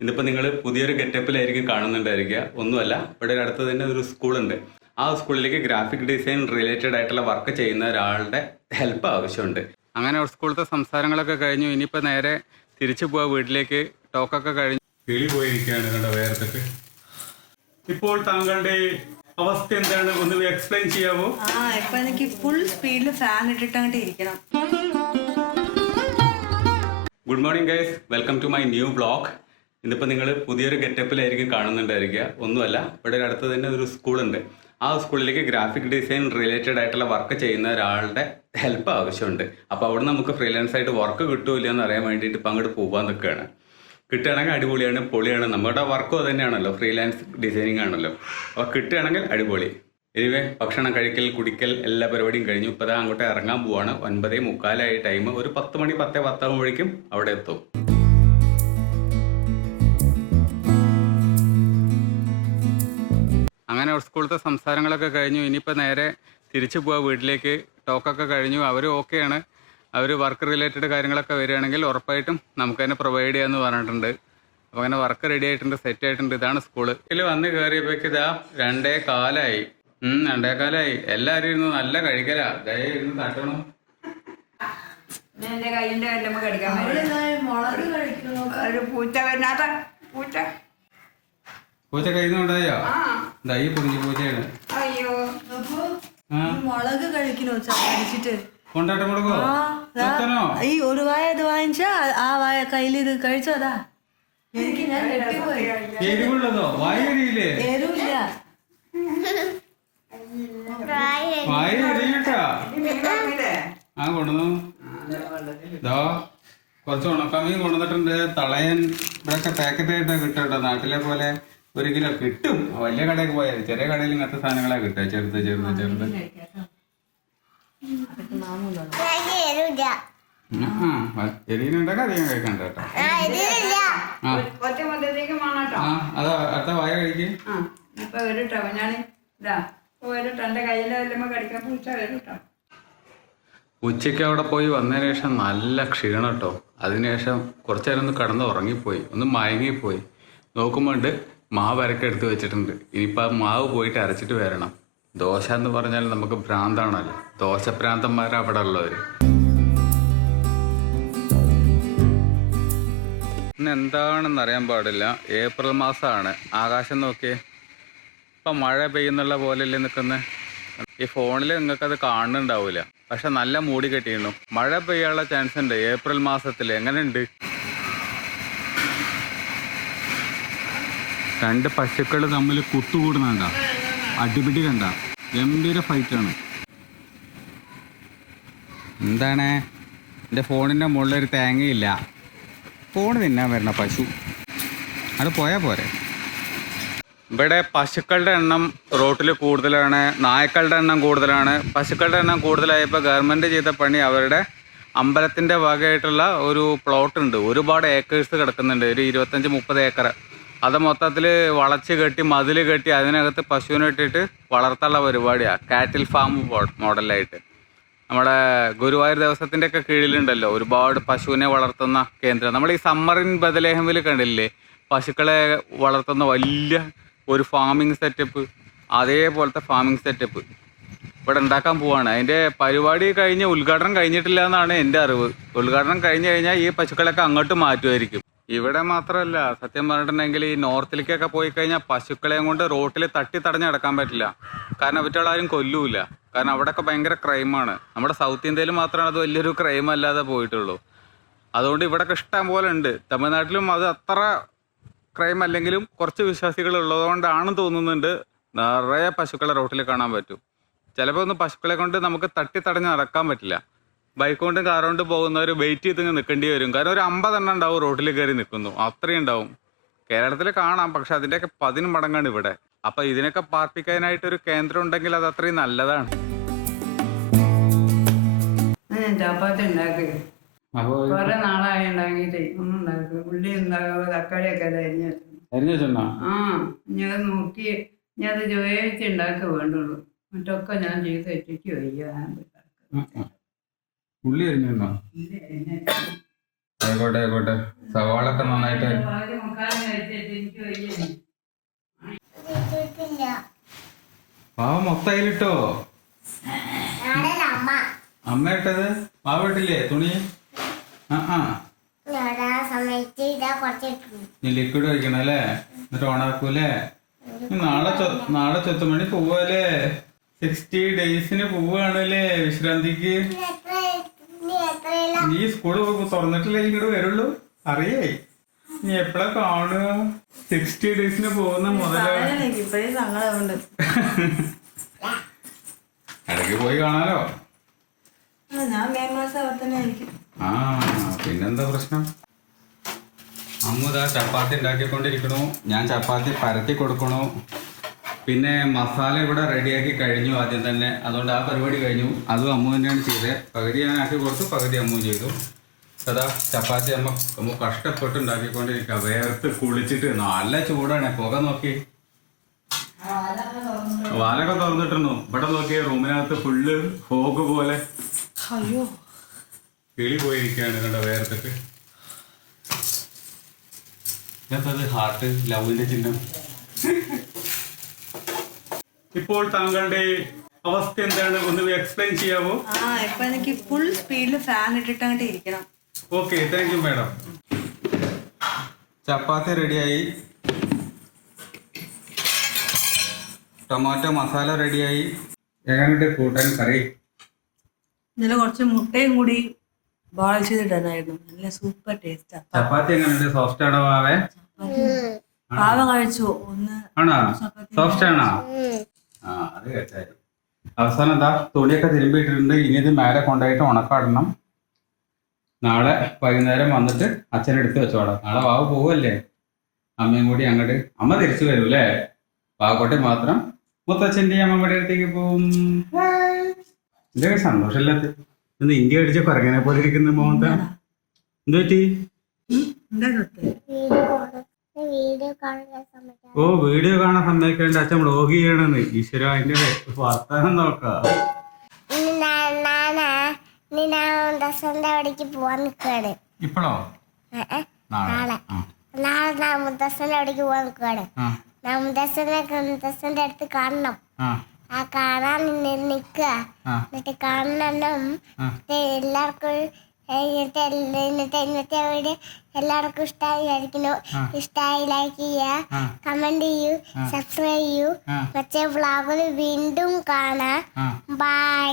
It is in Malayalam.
ഇന്നിപ്പോൾ നിങ്ങൾ പുതിയൊരു ഗെറ്റപ്പിലായിരിക്കും കാണുന്നുണ്ടായിരിക്കുക. ഒന്നുമല്ല, ഇവിടെ ഒരു അടുത്ത് തന്നെ ഒരു സ്കൂളുണ്ട്. ആ സ്കൂളിലേക്ക് ഗ്രാഫിക് ഡിസൈൻ റിലേറ്റഡ് ആയിട്ടുള്ള വർക്ക് ചെയ്യുന്ന ഒരാളുടെ ഹെൽപ്പ് ആവശ്യമുണ്ട്. അങ്ങനെ സ്കൂളത്തെ സംസാരങ്ങളൊക്കെ കഴിഞ്ഞു. ഇനിയിപ്പോൾ നേരെ തിരിച്ചു പോവാ വീട്ടിലേക്ക്. ടോക്കൊക്കെ കഴിഞ്ഞു. കിളി പോയിരിക്കുകയാണ് കണ്ടോ വേർത്തിട്ട്. ഇപ്പോൾ താങ്കളുടെ അവസ്ഥ എന്താണ്, ഒന്ന് എക്സ്പ്ലെയിൻ ചെയ്യാവോ? ഇപ്പൊ എനിക്ക് ഫുൾ സ്പീഡിൽ ഫാൻ ഇട്ടിട്ട് അങ്ങോട്ട് ഇരിക്കണം. Good morning guys, welcome to my new vlog. ഇന്നിപ്പോൾ നിങ്ങൾ പുതിയൊരു ഗെറ്റപ്പിലായിരിക്കും കാണുന്നുണ്ടായിരിക്കുക. ഒന്നുമല്ല, ഇവിടെ ഒരു അടുത്ത് തന്നെ ഒരു സ്കൂളുണ്ട്. ആ സ്കൂളിലേക്ക് ഗ്രാഫിക് ഡിസൈൻ റിലേറ്റഡ് ആയിട്ടുള്ള വർക്ക് ചെയ്യുന്ന ഒരാളുടെ ഹെൽപ്പ് ആവശ്യമുണ്ട്. അപ്പോൾ അവിടെ നമുക്ക് ഫ്രീലാൻസ് ആയിട്ട് വർക്ക് കിട്ടൂല എന്ന് അറിയാൻ വേണ്ടിയിട്ട് ഇപ്പം അങ്ങോട്ട് പോകാൻ നിൽക്കുകയാണ്. കിട്ടുകയാണെങ്കിൽ അടിപൊളിയാണ്, പൊളിയാണ്. നമ്മുടെ വർക്കും അത് തന്നെയാണല്ലോ, ഫ്രീലാൻസ് ഡിസൈനിങ് ആണല്ലോ. അപ്പോൾ കിട്ടുകയാണെങ്കിൽ അടിപൊളി. എനിവേ, ഭക്ഷണം കഴിക്കൽ കുടിക്കൽ എല്ലാ പരിപാടിയും കഴിഞ്ഞു. ഇപ്പോൾ അങ്ങോട്ട് ഇറങ്ങാൻ പോവാണ്. 9:45 ടൈം. ഒരു 10 മണി 10:10 ആകുമ്പോഴേക്കും അവിടെ എത്തും. അങ്ങനെ സ്കൂളത്തെ സംസാരങ്ങളൊക്കെ കഴിഞ്ഞു. ഇനിയിപ്പോൾ നേരെ തിരിച്ചു പോവാ വീട്ടിലേക്ക്. ടോക്കൊക്കെ കഴിഞ്ഞു. അവർ ഓക്കെയാണ്. അവർ വർക്ക് റിലേറ്റഡ് കാര്യങ്ങളൊക്കെ വരികയാണെങ്കിൽ ഉറപ്പായിട്ടും നമുക്ക് തന്നെ പ്രൊവൈഡ് ചെയ്യാമെന്ന് പറഞ്ഞിട്ടുണ്ട്. അപ്പോൾ അങ്ങനെ വർക്ക് റെഡി ആയിട്ടുണ്ട്, സെറ്റ് ആയിട്ടുണ്ട്. ഇതാണ് സ്കൂള്. ഇതിൽ വന്ന് കയറിയപ്പോഴേക്ക് ഇതാ 2:15 ആയി. 2:15 ആയി. എല്ലാവരും ഇരുന്ന് നല്ല കഴിക്കലാ. ദയ ഇരുന്ന് തട്ടണം. പൂച്ച കഴിക്കുന്നുണ്ടായോ? ദൈ പുതിയ പൂച്ചയാണ്. മുളക് കഴിക്കണോ ചാടിച്ചിട്ട്? കൊണ്ടാട്ടം കൊടുക്കോ? ഈ ഒരു വായ ഇത് വാങ്ങിച്ചാ ആ വായ കയ്യിൽ ഇത് കഴിച്ചോതാ. എനിക്ക് ഞാൻ എരിവുള്ളതോ? വായ എരിയില്ലേ? എരിവില്ല. വായ എരിയിട്ടാ. കൊണ്ടുവന്നു. ഇതോ കുറച്ച് ഉണക്കമീൻ കൊണ്ടുവന്നിട്ടുണ്ട്. തളയൻ ഇവിടെയൊക്കെ പാക്കറ്റ് ആയിട്ടാ കിട്ടും. നാട്ടിലെ പോലെ 1 കിലോ കിട്ടും. വലിയ കടയിൽ പോയാൽ ചെറിയ കടയിൽ ഇങ്ങനത്തെ സാധനങ്ങളാ കിട്ടുക. ചെറുത് എരിയുന്നുണ്ടൊക്കെ അധികം കഴിക്കണ്ട കേട്ടോ. അതാ അടുത്ത വായ കഴിക്ക്. ഉച്ചയ്ക്ക് അവിടെ പോയി വന്നതിന് ശേഷം നല്ല ക്ഷീണം കേട്ടോ. അതിനുശേഷം കുറച്ചു നേരം ഒന്ന് കിടന്ന് ഉറങ്ങിപ്പോയി, ഒന്ന് മയങ്ങിപ്പോയി. നോക്കുമ്പോണ്ട് മാവ് അരക്കെ എടുത്ത് വെച്ചിട്ടുണ്ട്. ഇനിയിപ്പോൾ ആ മാവ് പോയിട്ട് അരച്ചിട്ട് വരണം. ദോശ എന്ന് പറഞ്ഞാൽ നമുക്ക് ഭ്രാന്താണല്ലോ. ദോശഭ്രാന്തന്മാർ അവിടെ ഉള്ളവർ. ഇന്ന് എന്താണെന്ന് അറിയാൻ പാടില്ല. ഏപ്രിൽ മാസമാണ്. ആകാശം നോക്കിയേ, ഇപ്പം മഴ പെയ്യുന്നുള്ള പോലെയല്ലേ നിൽക്കുന്നത്. ഈ ഫോണിൽ നിങ്ങൾക്കത് കാണുന്നുണ്ടാവില്ല, പക്ഷെ നല്ല മൂടി കെട്ടിയിരുന്നു. മഴ പെയ്യാനുള്ള ചാൻസ് ഉണ്ട് ഏപ്രിൽ മാസത്തിൽ. എങ്ങനെയുണ്ട്? 2 പശുക്കൾ തമ്മിൽ കുത്തുകൂടുന്നുണ്ട, അടിപിടി കണ്ട, ഗംഭീര ഫൈറ്റാണ്. എന്താണ് എൻ്റെ ഫോണിൻ്റെ മുകളിലൊരു തേങ്ങയില്ല. ഫോൺ തിന്നാൻ വരണ പശു, അത് പോയാൽ പോരെ. ഇവിടെ പശുക്കളുടെ എണ്ണം റോട്ടിൽ കൂടുതലാണ്, നായ്ക്കളുടെ എണ്ണം കൂടുതലാണ്. പശുക്കളുടെ എണ്ണം കൂടുതലായപ്പോൾ ഗവൺമെൻറ് ചെയ്ത പണി, അവരുടെ അമ്പലത്തിൻ്റെ ഭാഗമായിട്ടുള്ള ഒരു പ്ലോട്ട് ഉണ്ട്. ഒരുപാട് ഏക്കേഴ്സ് കിടക്കുന്നുണ്ട്, ഒരു 25-30 ഏക്കർ. അത് മൊത്തത്തിൽ വളച്ച് കെട്ടി, മതിൽ കെട്ടി, അതിനകത്ത് പശുവിനെ ഇട്ടിട്ട് വളർത്താനുള്ള പരിപാടിയാണ്. കാറ്റിൽ ഫാം മോഡലായിട്ട്. നമ്മുടെ ഗുരുവായൂർ ദേവസ്വത്തിൻ്റെ ഒക്കെ കീഴിലുണ്ടല്ലോ ഒരുപാട് പശുവിനെ വളർത്തുന്ന കേന്ദ്രം. നമ്മൾ ഈ സമ്മറിൻ ബദലേഹമിൽ കണ്ടില്ലേ പശുക്കളെ വളർത്തുന്ന വലിയ ഒരു ഫാമിംഗ് സെറ്റപ്പ്? അതേപോലത്തെ ഫാമിംഗ് സെറ്റപ്പ് ഇവിടെ ഉണ്ടാക്കാൻ പോവാണ്. അതിൻ്റെ പരിപാടി കഴിഞ്ഞ് ഉദ്ഘാടനം കഴിഞ്ഞിട്ടില്ല എന്നാണ് എൻ്റെ അറിവ്. ഉദ്ഘാടനം കഴിഞ്ഞ് കഴിഞ്ഞാൽ ഈ പശുക്കളൊക്കെ അങ്ങോട്ട് മാറ്റുമായിരിക്കും. ഇവിടെ മാത്രമല്ല, സത്യം പറഞ്ഞിട്ടുണ്ടെങ്കിൽ ഈ നോർത്തിലേക്കൊക്കെ പോയി കഴിഞ്ഞാൽ പശുക്കളെയും കൊണ്ട് റോട്ടിൽ തട്ടി തടഞ്ഞ് നടക്കാൻ പറ്റില്ല. കാരണം അവറ്റുകളാരും കൊല്ലൂല. കാരണം അവിടെയൊക്കെ ഭയങ്കര ക്രൈമാണ്. നമ്മുടെ സൗത്ത് ഇന്ത്യയിൽ മാത്രമാണ് അത് വലിയൊരു ക്രൈം അല്ലാതെ പോയിട്ടുള്ളൂ. അതുകൊണ്ട് ഇവിടെയൊക്കെ ഇഷ്ടം പോലെ ഉണ്ട്. തമിഴ്നാട്ടിലും അത് അത്ര ക്രൈം അല്ലെങ്കിലും കുറച്ച് വിശ്വാസികൾ ഉള്ളതുകൊണ്ടാണെന്ന് തോന്നുന്നുണ്ട് നിറയെ പശുക്കളെ റോട്ടിൽ കാണാൻ പറ്റും. ചിലപ്പോൾ ഒന്നും പശുക്കളെ കൊണ്ട് നമുക്ക് തട്ടി തടഞ്ഞ് നടക്കാൻ പറ്റില്ല. ബൈക്ക് കൊണ്ടും കാർ കൊണ്ട് പോകുന്നവർ വെയിറ്റ് ചെയ്ത് നിൽക്കേണ്ടി വരും. കാരണം ഒരു 50 എണ്ണം ഉണ്ടാവും റോട്ടിൽ കയറി നിൽക്കുന്നു, അത്രയും ഉണ്ടാവും. കേരളത്തിൽ കാണാം, പക്ഷെ അതിൻ്റെയൊക്കെ 10 മടങ്ങാണ് ഇവിടെ. അപ്പം ഇതിനൊക്കെ പാർപ്പിക്കാനായിട്ടൊരു കേന്ദ്രം ഉണ്ടെങ്കിൽ അത് അത്രയും നല്ലതാണ്. കൊറേ നാളായി ഉണ്ടാക്കിട്ടേ ഒന്നും ഉണ്ടാക്കുക. ഉള്ളി ഉണ്ടാക്കുക, തക്കാളിയൊക്കെ അരിഞ്ഞു ഇനി അത് നോക്കി ഇനി അത് ചോദിച്ച് ഉണ്ടാക്കുക വേണ്ടുള്ളൂ. മറ്റൊക്കെ ഞാൻ ചെയ്ത് വെച്ചിട്ട് വയ്യ. ഉള്ളി അരിഞ്ഞോ? ആയിക്കോട്ടെ ആയിക്കോട്ടെ. സവാള ഒക്കെ നന്നായിട്ട് പകുതി മുക്കാലും കഴിച്ചിട്ട് എനിക്ക് വയ്യ. പാവ മൊത്തം അതിലിട്ടോ. അമ്മ ഇട്ടത് പാവ ഇട്ടില്ലേ തുണി? നീ ലിക്വിഡ് കഴിക്കണം അല്ലേ? എന്നിട്ട് ഓണാക്കൂലേ? നാളെ ചൊത്തുമണി പോവല്ലേ? 60 ഡേയ്സിന് പോവാണല്ലേ വിശ്രാന്തിക്ക്. നീ സ്കൂള് തുറന്നിട്ടില്ലേ ഇങ്ങോട്ട് വരുള്ളൂ? അറിയേ നീ എപ്പഴാ കാണുക? 60 ഡേയ്സിന് പോകുന്ന മുതലാണ്. ഇപ്പഴേ സങ്കടമുണ്ട്. ഇടയ്ക്ക് പോയി കാണാലോ. ഞാൻ മെയ് മാസം അവിടെ തന്നെ ആയിരിക്കും. പിന്നെന്താ പ്രശ്നം? അമ്മുതാ ചപ്പാത്തി ഉണ്ടാക്കിക്കൊണ്ടിരിക്കണു. ഞാൻ ചപ്പാത്തി പരത്തി കൊടുക്കണു. പിന്നെ മസാല ഇവിടെ റെഡിയാക്കി കഴിഞ്ഞു ആദ്യം തന്നെ. അതുകൊണ്ട് ആ പരിപാടി കഴിഞ്ഞു. അതും അമ്മു തന്നെയാണ് ചെയ്തത്. പകുതി ഞാൻ ആക്കി കൊടുത്തു, പകുതി അമ്മു ചെയ്തു. അതാ ചപ്പാത്തി അമ്മ കഷ്ടപ്പെട്ട് ഉണ്ടാക്കിക്കൊണ്ടിരിക്കുക. വേർത്ത് കുളിച്ചിട്ട് നല്ല ചൂടാണ്. പുക നോക്കി, വാലൊക്കെ തുറന്നിട്ടിരുന്നു. ഇവിടെ നോക്കി റൂമിനകത്ത് ഫുള്ള് ഫോഗ് പോലെ അയ്യോ കിളി പോയിരിക്കുകയാണ് കണ്ടോ വേർത്തിട്ട്. ഇതത് ഹാർട്ട് ലവിന്റെ ചിഹ്നം. ഇപ്പോൾ താങ്കളുടെ അവസ്ഥ എന്താണ് ഒന്ന് എക്സ്പ്ലെയിൻ ചെയ്യാവോ? ഇപ്പൊ എനിക്ക് ഫുൾ സ്പീഡിൽ ഫാൻ ഇട്ടിട്ട് അങ്ങോട്ട് ഇരിക്കണം. Okay, thank you madam. Chapati റെഡിയായി, ടൊമാറ്റോ മസാല റെഡിയായി. എങ്ങനെയുണ്ട് കൂട്ടാൻ കറി? ഇതിൽ കുറച്ച് മുട്ടയും കൂടി ബോയിൽ ചെയ്തിട്ടായിരുന്നു. നല്ല സൂപ്പർ ടേസ്റ്റാ. ചപ്പാത്തി എങ്ങനെയുണ്ട്? സോഫ്റ്റ് ആണോ വാവേ? പാവ കഴിച്ചു ഒന്ന്. ആണോ? സോഫ്റ്റ് ആണോ? അത് കേട്ടായിരുന്നു. അവസാനം എന്താ തുണിയൊക്കെ തിരുമ്പിയിട്ടിട്ടുണ്ട്. ഇനി ഇത് മേലെ കൊണ്ടുപോയിട്ട് ഉണക്കാടണം. നാളെ വൈകുന്നേരം വന്നിട്ട് അച്ഛനെടുത്ത് വെച്ചോളാം. നാളെ വാവ് പോവല്ലേ? അമ്മയും കൂടി അങ്ങോട്ട്. അമ്മ തിരിച്ചു വരും അല്ലേ? വാവക്കോട്ടെ മാത്രം മുത്തച്ഛൻ്റെയും അമ്മയുടെ അടുത്തേക്ക് പോവും. ഇതൊക്കെ സന്തോഷമില്ലാത്ത ഇന്ന് ഇന്ത്യ അടിച്ച പറങ്ങനെ പോലെ ഇരിക്കുന്ന മോന്ത. എന്ത് പറ്റി? ഓ വീഡിയോ കാണാൻ സമ്മതിക്കേണ്ട അച്ഛൻ വ്ളോഗ് ചെയ്യണെന്ന്. ഈശ്വര അതിന്റെ വർത്താനം നോക്കാം. ഇപ്പോഴോ? നാളെ നാളെ മുത്തശ്ശന്റെ അവിടേക്ക് പോവാൻ നിൽക്കുകയാണ്. മുത്തശ്ശന്റെ അടുത്ത് കാണണം. ആ കാണാൻ നിക്കുക. എന്നിട്ട് കാണണം. എല്ലാവർക്കും ഇന്നത്തെ വീഡിയോ എല്ലാവർക്കും ഇഷ്ടമായിരിക്കുന്നു. ഇഷ്ടമായി ലൈക്ക് ചെയ്യുക, കമന്റ് ചെയ്യൂ, സബ്സ്ക്രൈബ് ചെയ്യൂ. മറ്റേ വ്ളോഗിൽ വീണ്ടും കാണാം. ബൈ.